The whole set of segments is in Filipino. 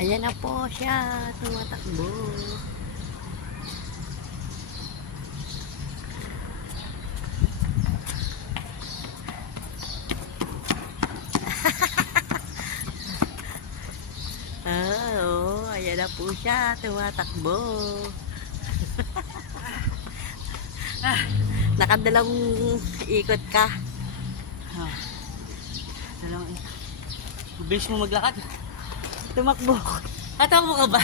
Ayan na po siya, tumatakbo. Ayan na po siya, tumatakbo. Nakadalawang ikot ka. Dalawang ikot. Bilis mo maglakad. Tumakbo. Tatakbo ka ba?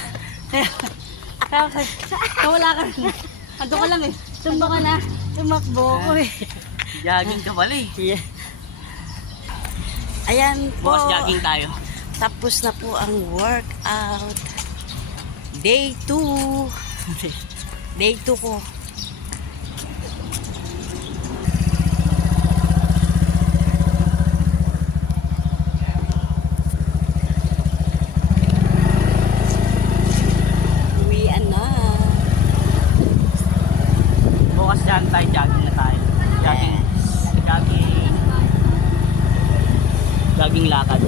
Wala ka na. Ando ka lang eh. Tumba ka na. Tumakbo ko eh. Jogging ka pala eh. Yeah. Ayan po. Bukas jogging tayo. Tapos na po ang workout. Day 2. Day 2 ko. Uwian na. Bukas dyan tayo, jogging na tayo. Jogging. Yes. Jogging. Jogging lakad.